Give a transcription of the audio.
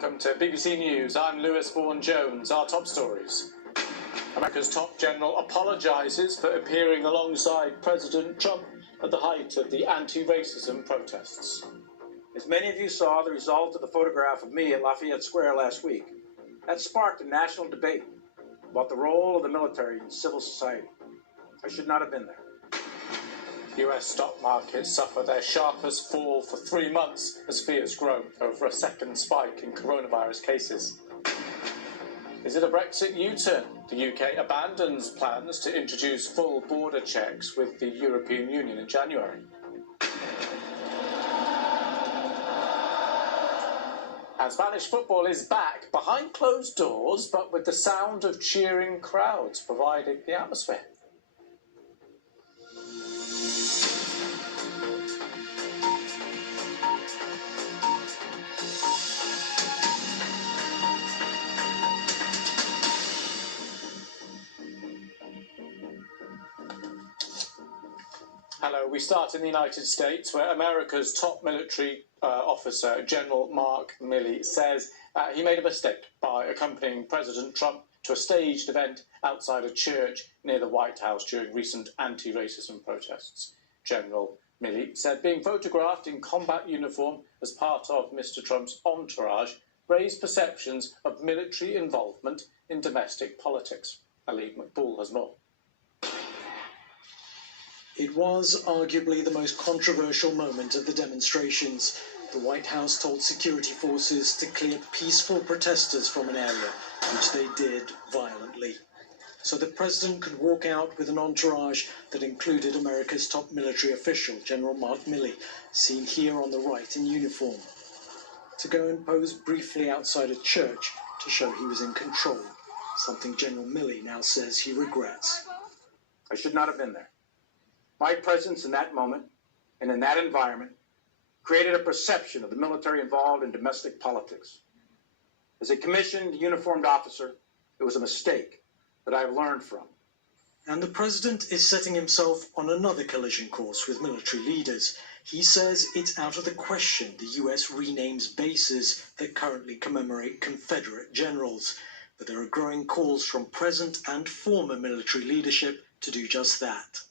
Welcome to BBC News. I'm Lewis Vaughan-Jones. Our top stories. America's top general apologises for appearing alongside President Trump at the height of the anti-racism protests. As many of you saw, the result of the photograph of me at Lafayette Square last week, that sparked a national debate about the role of the military in civil society. I should not have been there. US stock markets suffer their sharpest fall for 3 months as fears grow over a second spike in coronavirus cases. Is it a Brexit U-turn? The UK abandons plans to introduce full border checks with the European Union in January. And Spanish football is back behind closed doors, but with the sound of cheering crowds providing the atmosphere. Hello, we start in the United States, where America's top military officer, General Mark Milley, says he made a mistake by accompanying President Trump to a staged event outside a church near the White House during recent anti-racism protests. General Milley said being photographed in combat uniform as part of Mr. Trump's entourage raised perceptions of military involvement in domestic politics. Ali McBool has more. It was arguably the most controversial moment of the demonstrations. The White House told security forces to clear peaceful protesters from an area, which they did violently. So the president could walk out with an entourage that included America's top military official, General Mark Milley, seen here on the right in uniform, to go and pose briefly outside a church to show he was in control, something General Milley now says he regrets. I should not have been there. My presence in that moment and in that environment created a perception of the military involved in domestic politics. As a commissioned, uniformed officer, it was a mistake that I've learned from. And the president is setting himself on another collision course with military leaders. He says it's out of the question the US renames bases that currently commemorate Confederate generals. But there are growing calls from present and former military leadership to do just that.